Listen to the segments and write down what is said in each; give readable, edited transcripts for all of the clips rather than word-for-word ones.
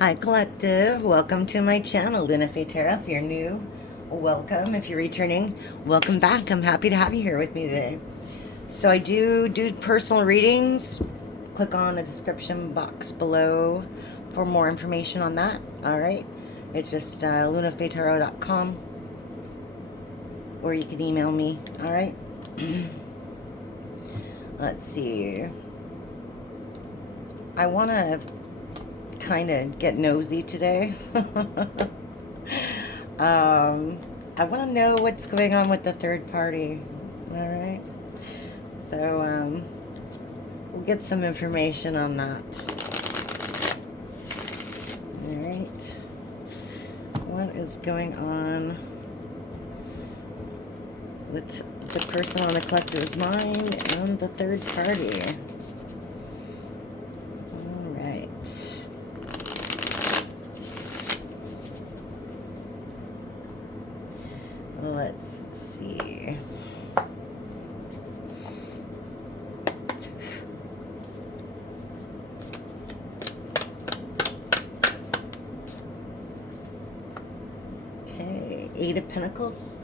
Hi Collective, welcome to my channel, LunaFae Tarot. If you're new, welcome. If you're returning, welcome back. I'm happy to have you here with me today. So I do personal readings. Click on the description box below for more information on that. Alright, it's just lunafaetarot.com, or you can email me. Alright. Let's see. I want to kind of get nosy today. I want to know what's going on with the third party. All right, so we'll get some information on that. All right, what is going on with the person on the collector's mind and the third party? Let's see. Okay, Eight of Pentacles.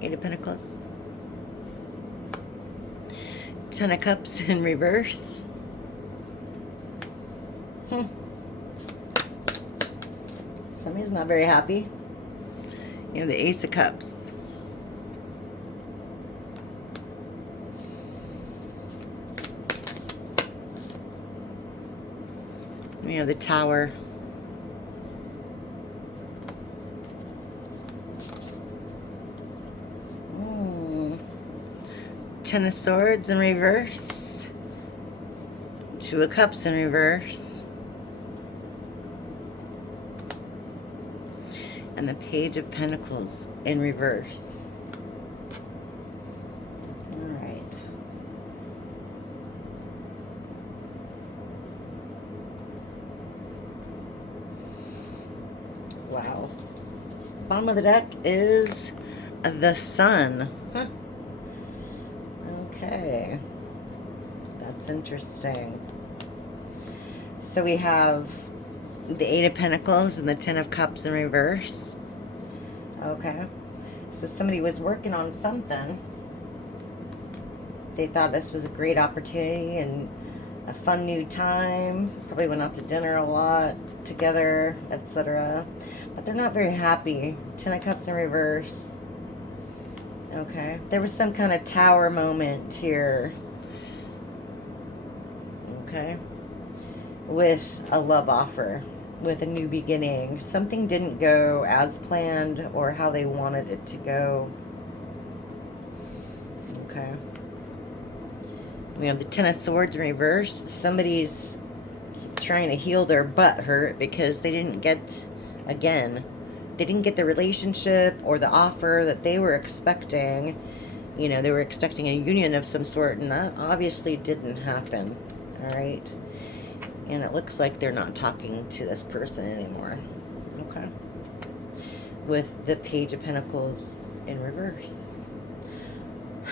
Eight of Pentacles. Ten of Cups in reverse. Somebody's not very happy. You know, the Ace of Cups. You know, the Tower. Ten of Swords in reverse. Two of Cups in reverse. And the Page of Pentacles in reverse. All right. Wow. Bottom of the deck is the Sun. Huh. Okay. That's interesting. So we have the Eight of Pentacles and the Ten of Cups in reverse. Okay. So somebody was working on something. They thought this was a great opportunity and a fun new time. Probably went out to dinner a lot together, etc. But they're not very happy. Ten of Cups in reverse. Okay. There was some kind of tower moment here. Okay. With a love offer. With a new beginning. Something didn't go as planned or how they wanted it to go. Okay. We have the Ten of Swords in reverse. Somebody's trying to heal their butt hurt because they didn't get, again, they didn't get the relationship or the offer that they were expecting. You know, they were expecting a union of some sort, and that obviously didn't happen. All right. And it looks like they're not talking to this person anymore. Okay. With the Page of Pentacles in reverse.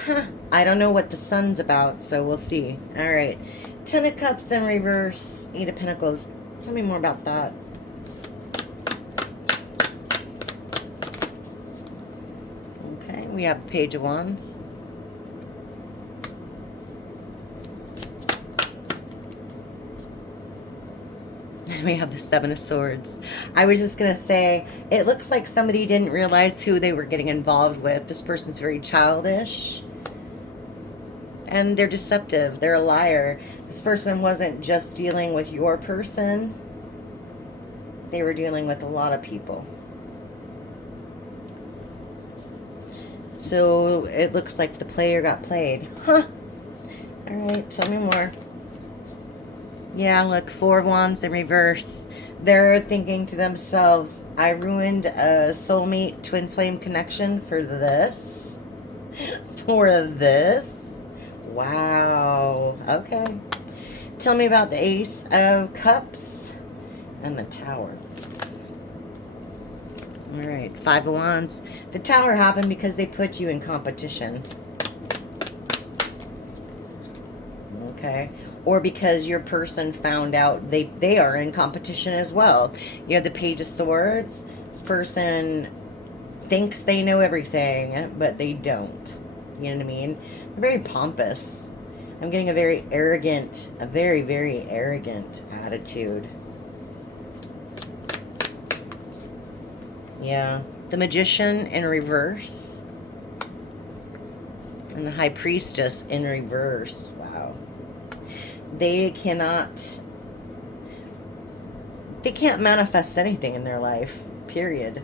Huh. I don't know what the Sun's about, so we'll see. All right. Ten of Cups in reverse. Eight of Pentacles. Tell me more about that. Okay. We have Page of Wands. We have the Seven of Swords. I was just going to say, it looks like somebody didn't realize who they were getting involved with. This person's very childish. And they're deceptive. They're a liar. This person wasn't just dealing with your person. They were dealing with a lot of people. So it looks like the player got played. Huh. All right, tell me more. Yeah, look, Four of Wands in reverse. They're thinking to themselves, I ruined a soulmate twin flame connection for this. For this. Wow. Okay. Tell me about the Ace of Cups and the Tower. All right, Five of Wands. The Tower happened because they put you in competition. Okay. Or because your person found out they are in competition as well. You have the Page of Swords. This person thinks they know everything, but they don't. You know what I mean? They're very pompous. I'm getting a very arrogant, a very, very arrogant attitude. Yeah. The Magician in reverse. And the High Priestess in reverse. Wow. They can't manifest anything in their life, period.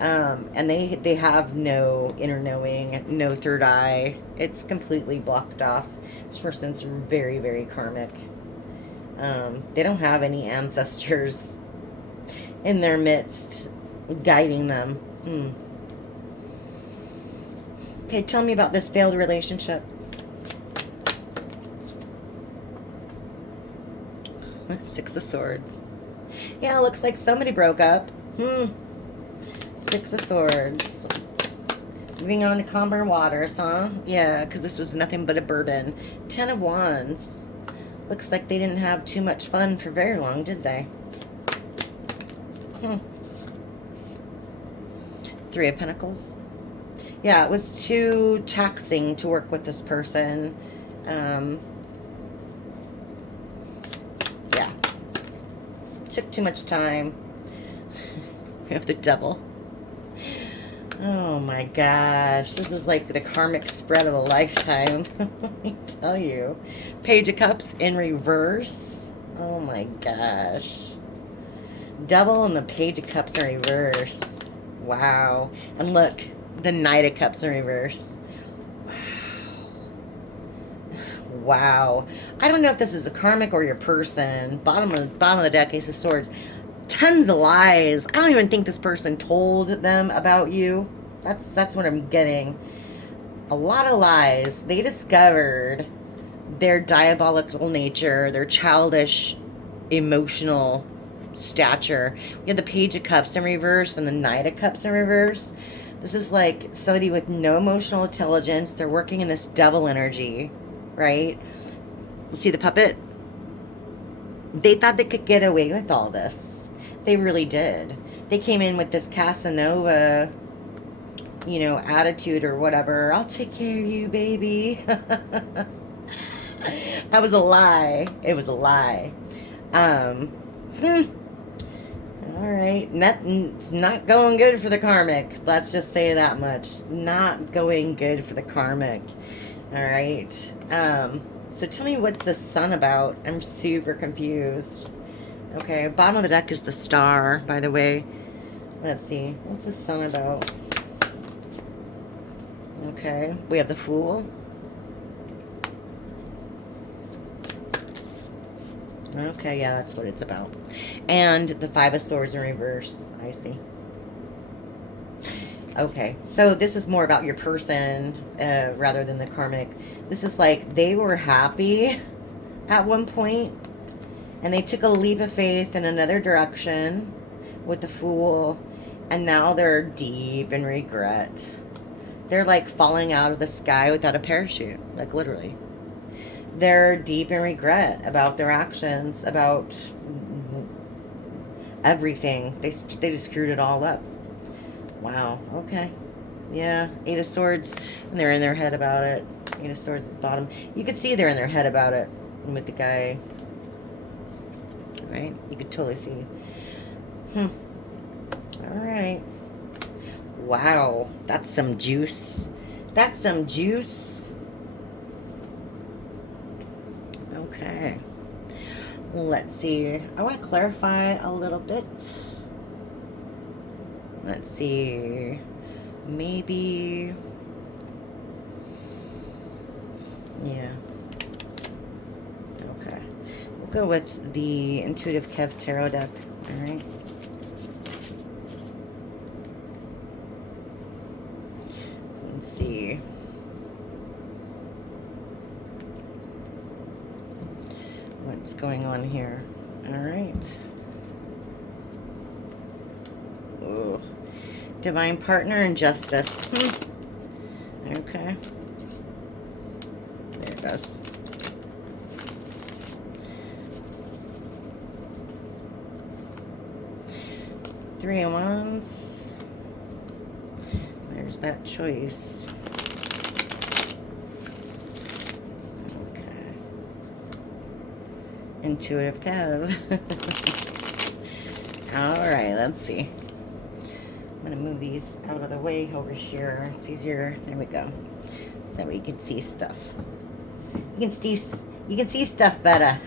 And they have no inner knowing, no third eye. It's completely blocked off. This person's very, very karmic. They don't have any ancestors in their midst guiding them. Okay, tell me about this failed relationship. Six of Swords. Yeah, it looks like somebody broke up. Six of Swords. Moving on to calmer waters, huh? Yeah, because this was nothing but a burden. 10 of Wands. Looks like they didn't have too much fun for very long, did they? 3 of Pentacles. Yeah, it was too taxing to work with this person. Yeah. Took too much time. We have the Devil. Oh my gosh. This is like the karmic spread of a lifetime. Let me tell you. Page of Cups in reverse. Oh my gosh. Devil and the Page of Cups in reverse. Wow. And look, the Knight of Cups in reverse. Wow. I don't know if this is the karmic or your person. Bottom of the deck, Ace of Swords. Tons of lies. I don't even think this person told them about you. That's what I'm getting. A lot of lies. They discovered their diabolical nature, their childish, emotional stature. We have the Page of Cups in reverse and the Knight of Cups in reverse. This is like somebody with no emotional intelligence. They're working in this devil energy, right? See the puppet? They thought they could get away with all this. They really did. They came in with this Casanova, you know, attitude or whatever. I'll take care of you, baby. That was a lie. It was a lie. All right. It's not going good for the karmic. Let's just say that much. Not going good for the karmic. All right. So tell me, what's the Sun about? I'm super confused. Okay, bottom of the deck is the Star, by the way. Let's see. What's the Sun about? Okay, we have the Fool. Okay, yeah, that's what it's about. And the Five of Swords in reverse. I see. Okay, so this is more about your person rather than the karmic. This is like they were happy at one point, and they took a leap of faith in another direction with the Fool, and now they're deep in regret. They're like falling out of the sky without a parachute, like literally. They're deep in regret about their actions, about everything. They just screwed it all up. Wow, okay. Yeah, Eight of Swords, and they're in their head about it. Eight of Swords at the bottom. You could see they're in their head about it with the guy. Right? You could totally see. Alright. Wow. That's some juice. That's some juice. Okay. Let's see. I want to clarify a little bit. Let's see. Maybe. Yeah. Okay. We'll go with the Intuitive Kev Tarot deck. Alright. Let's see. What's going on here? Alright. Ugh. Divine Partner and Justice. Okay. There it goes. Three of Wands. There's that choice. Okay. Intuitive Kev. Alright, let's see. I'm going to move these out of the way over here. It's easier. There we go. So that way you can see stuff. You can see stuff better.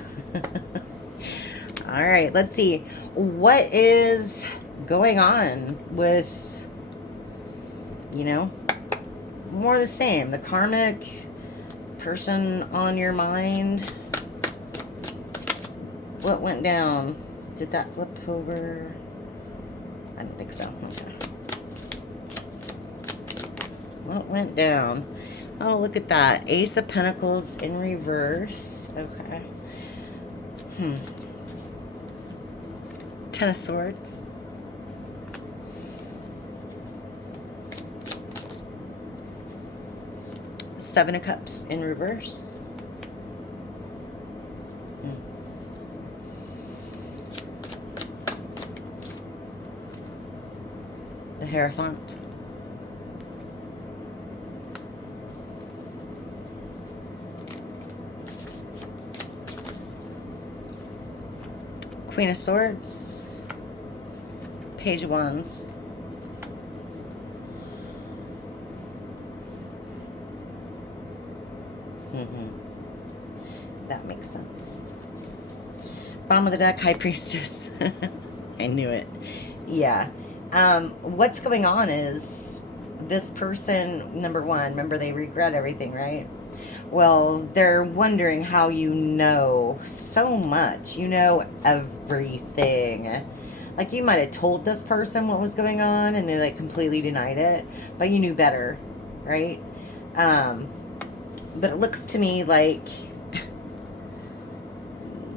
All right, let's see. What is going on with, you know, more of the same. The karmic person on your mind. What went down? Did that flip over? I don't think so. Okay. What went down? Oh, look at that. Ace of Pentacles in reverse. Okay. Ten of Swords. Seven of Cups in reverse. The Hierophant. Queen of Swords. Page of Wands. That makes sense. Bottom of the deck, High Priestess. I knew it. Yeah. What's going on is this person, number one, remember they regret everything, right? Well, they're wondering how you know so much. You know everything. Like, you might have told this person what was going on and they, like, completely denied it. But you knew better, right? But it looks to me like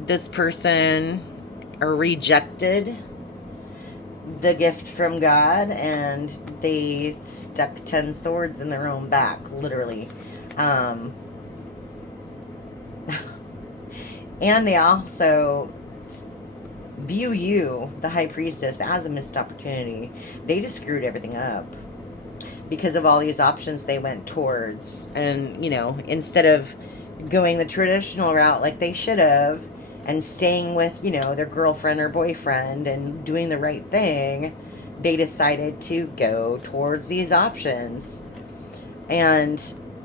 this person rejected the gift from God and they stuck 10 swords in their own back, literally. And they also view you, the High Priestess, as a missed opportunity. They just screwed everything up because of all these options they went towards. And, you know, instead of going the traditional route like they should have and staying with, you know, their girlfriend or boyfriend and doing the right thing, they decided to go towards these options. And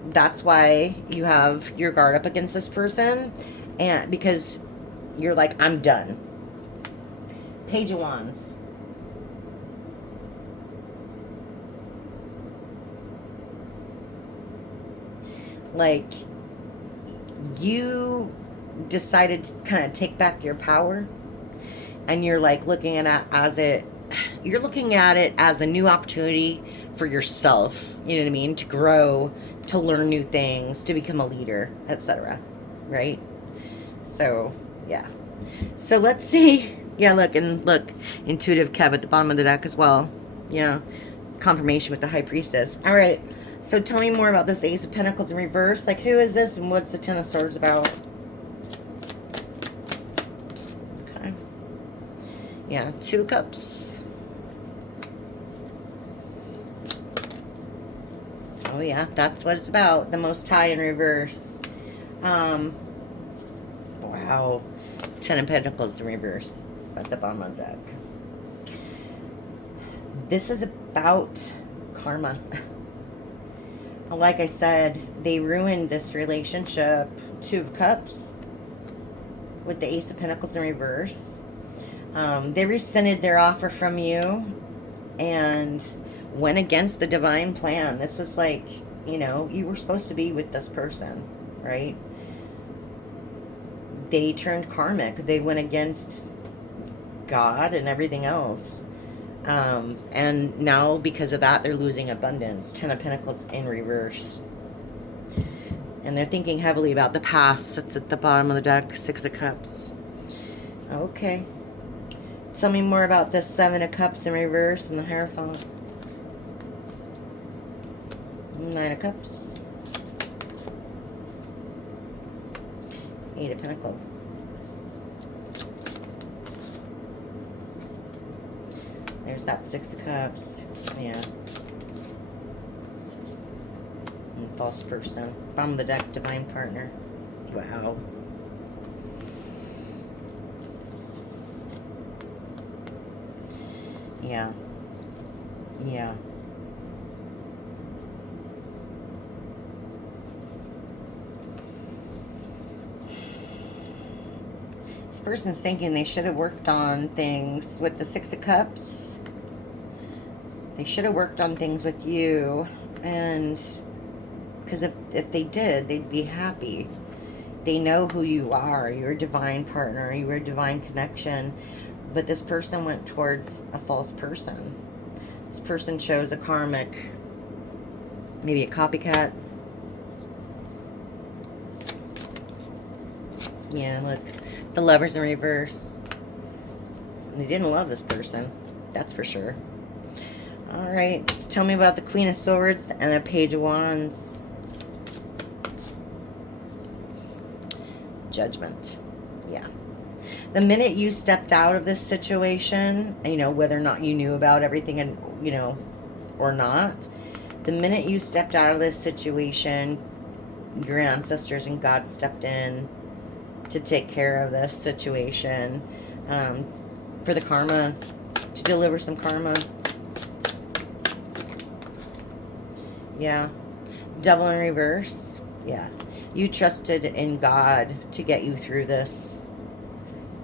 that's why you have your guard up against this person, and because you're like, I'm done. Page of Wands. Like, you decided to kind of take back your power, and you're like looking at you're looking at it as a new opportunity for yourself, you know what I mean, to grow, to learn new things, to become a leader, etc. Right? So, yeah. So let's see. Yeah, look, Intuitive Kev at the bottom of the deck as well. Yeah. Confirmation with the High Priestess. All right. So tell me more about this Ace of Pentacles in reverse. Like, who is this and what's the Ten of Swords about? Okay. Yeah, Two of Cups. Oh, yeah, that's what it's about. The Most High in reverse. Wow. Ten of Pentacles in reverse at the bottom of the deck. This is about karma. Like I said, they ruined this relationship. Two of Cups with the Ace of Pentacles in reverse. They rescinded their offer from you and went against the divine plan. This was like, you know, you were supposed to be with this person, right? They turned karmic. They went against God and everything else. And now, because of that, they're losing abundance. Ten of Pentacles in reverse. And they're thinking heavily about the past. That's at the bottom of the deck. Six of Cups. Okay. Tell me more about this Seven of Cups in reverse and the Hierophant. Nine of Cups. Eight of Pentacles. There's There's that Six of Cups. Yeah. And false person. Bottom of the deck, divine partner. Wow. Yeah. Yeah. This person's thinking they should have worked on things with the Six of Cups. They should have worked on things with you. And because if they did, they'd be happy. They know who you are. You're a divine partner. You're a divine connection. But this person went towards a false person. This person chose a karmic, maybe a copycat. Yeah, look. The Lovers in reverse. They didn't love this person. That's for sure. Alright, tell me about the Queen of Swords and the Page of Wands. Judgment. Yeah. The minute you stepped out of this situation, you know, whether or not you knew about everything and, you know, or not, the minute you stepped out of this situation, your ancestors and God stepped in to take care of this situation, for the karma, to deliver some karma. Yeah. Devil in reverse. Yeah. You trusted in God to get you through this.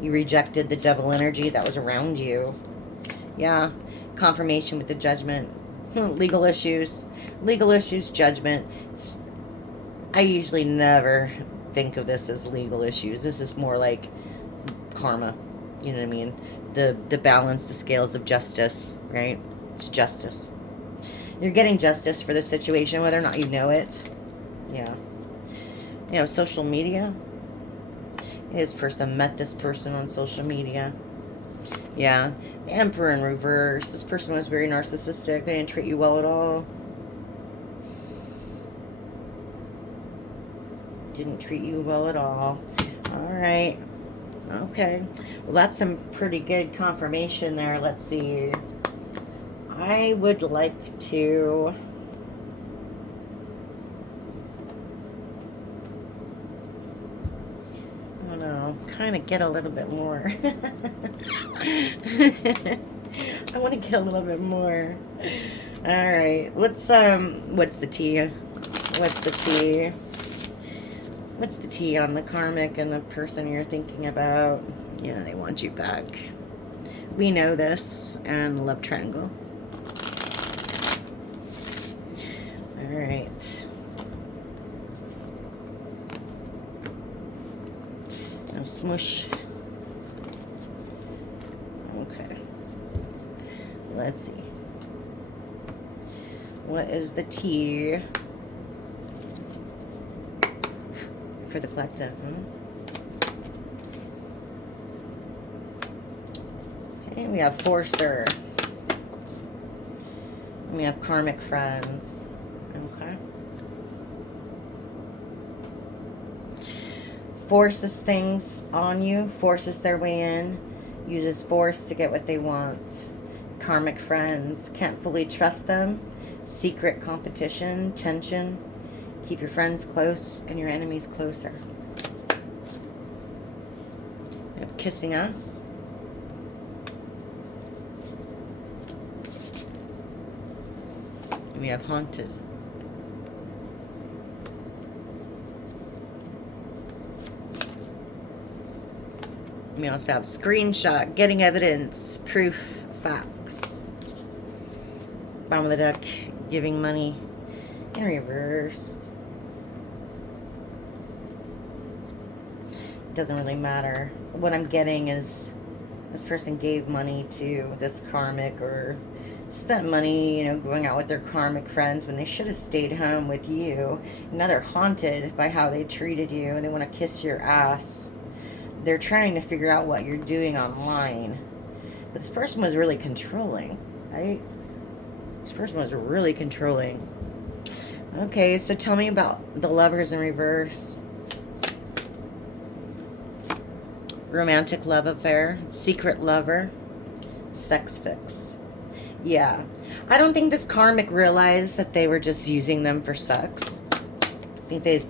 You rejected the devil energy that was around you. Yeah. Confirmation with the Judgment. Legal issues. Legal issues, judgment. I usually never think of this as legal issues. This is more like karma. You know what I mean? The balance, the scales of justice, right? It's justice. You're getting justice for the situation, whether or not you know it. Yeah. You know, social media. This person met this person on social media. Yeah. The Emperor in reverse. This person was very narcissistic. They didn't treat you well at all. Didn't treat you well at all. Alright. Okay. Well, that's some pretty good confirmation there. Let's see. I would like to... I don't know. Kind of get a little bit more. I want to get a little bit more. Alright. What's the tea? What's the tea? What's the tea on the karmic and the person you're thinking about? Yeah, they want you back. We know this. And love triangle. Alright. And smoosh. Okay. Let's see. What is the tea for the collective? Okay, we have Forcer. And we have karmic friends. Okay. Forces things on you, forces their way in, uses force to get what they want. Karmic friends, can't fully trust them. Secret competition, tension. Keep your friends close and your enemies closer. We have kissing us. And we have haunted. We also have screenshot, getting evidence, proof, facts. Bottom of the deck, giving money in reverse. Doesn't really matter. What I'm getting is this person gave money to this karmic or spent money, you know, going out with their karmic friends when they should have stayed home with you. Now they're haunted by how they treated you and they want to kiss your ass. They're trying to figure out what you're doing online. But this person was really controlling, right? This person was really controlling. Okay, so tell me about the Lovers in reverse. Romantic love affair, secret lover, sex fix. Yeah. I don't think this karmic realized that they were just using them for sex. I think they,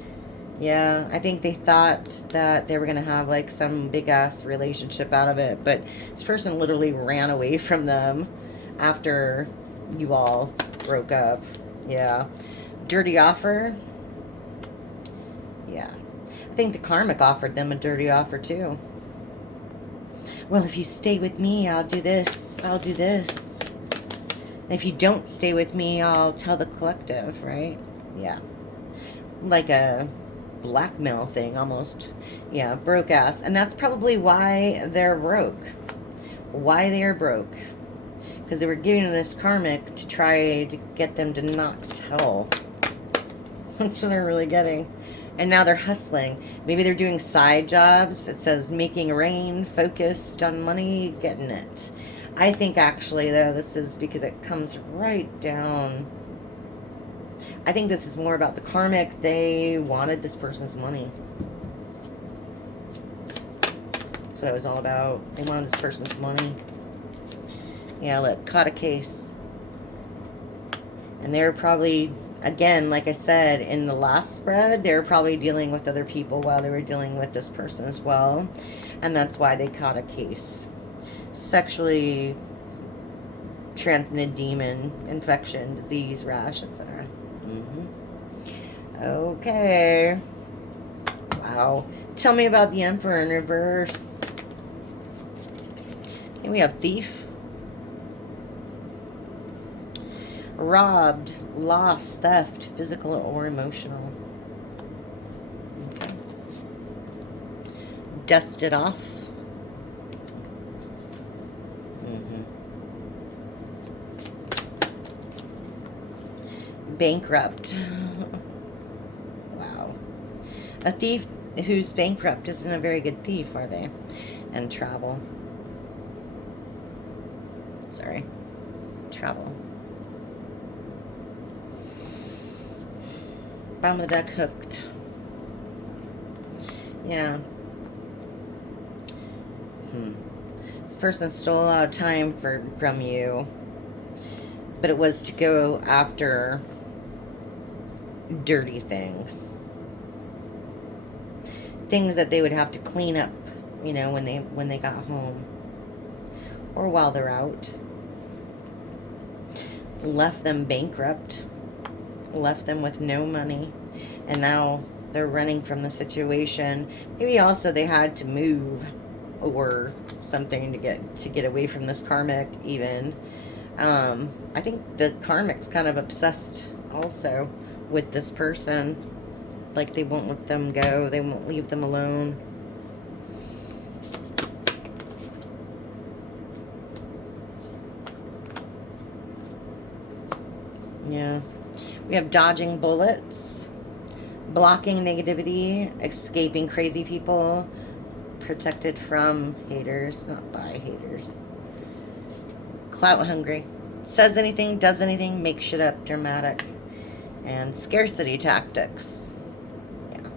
yeah, I think they thought that they were going to have like some big ass relationship out of it. But this person literally ran away from them after you all broke up. Yeah. Dirty offer. Yeah. I think the karmic offered them a dirty offer too. Well, if you stay with me, I'll do this. I'll do this. And if you don't stay with me, I'll tell the collective, right? Yeah. Like a blackmail thing almost. Yeah, broke ass. And that's probably why they're broke. Why they are broke. Because they were giving this karmic to try to get them to not tell. That's what they're really getting. And now they're hustling. Maybe they're doing side jobs. It says making rain, focused on money, getting it. I think actually, though, this is because it comes right down. I think this is more about the karmic. They wanted this person's money. That's what it was all about. They wanted this person's money. Yeah, look, caught a case. And they're probably, again, like I said, in the last spread, they were probably dealing with other people while they were dealing with this person as well. And that's why they caught a case. Sexually transmitted demon, infection, disease, rash, etc. Okay. Wow. Tell me about the Emperor in reverse. Okay, we have thief. Robbed, loss, theft, physical or emotional. Okay. Dusted off. Bankrupt. Wow. A thief who's bankrupt isn't a very good thief, are they? And travel. Sorry. Travel. Bottom of the deck, hooked. Yeah. This person stole a lot of time from you. But it was to go after dirty things. Things that they would have to clean up, you know, when they got home. Or while they're out. Left them bankrupt. Left them with no money, and now they're running from the situation. Maybe also they had to move or something to get away from this karmic even. I think the karmic's kind of obsessed also with this person. Like they won't let them go. They won't leave them alone. Yeah. We have dodging bullets, blocking negativity, escaping crazy people, protected from haters, not by haters. Clout hungry. Says anything, does anything, makes shit up, dramatic. And scarcity tactics. Yeah.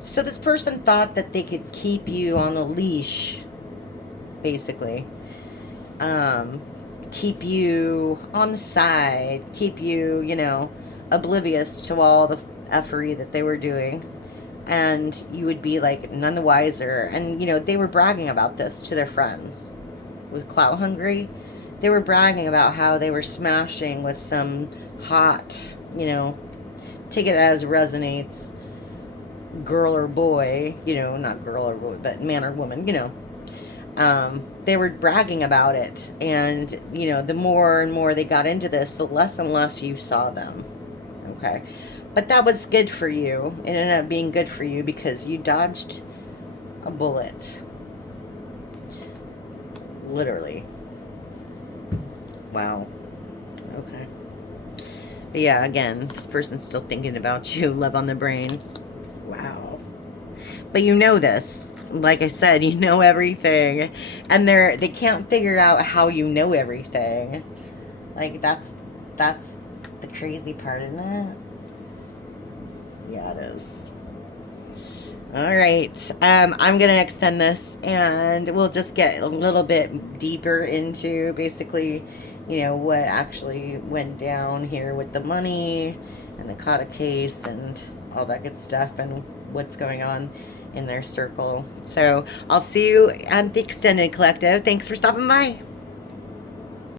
So this person thought that they could keep you on the leash, basically. Keep you on the side, keep you, you know, oblivious to all the effery that they were doing. And you would be like none the wiser. And, you know, they were bragging about this to their friends. With Clout Hungry, they were bragging about how they were smashing with some hot, you know, take it as resonates, girl or boy, you know, not girl or boy, but man or woman, you know. They were bragging about it, and, you know, the more and more they got into this, the less and less you saw them, okay? But that was good for you. It ended up being good for you because you dodged a bullet. Literally. Wow. Okay. But yeah, again, this person's still thinking about you. Love on the brain. Wow. But you know this. Like I said, you know everything, and they can't figure out how you know everything. Like that's the crazy part, isn't it? Yeah, it is. All right. I'm going to extend this and we'll just get a little bit deeper into basically, what actually went down here with the money and the Kata case and all that good stuff and what's going on in their circle. So I'll see you at the Extended Collective. Thanks for stopping by.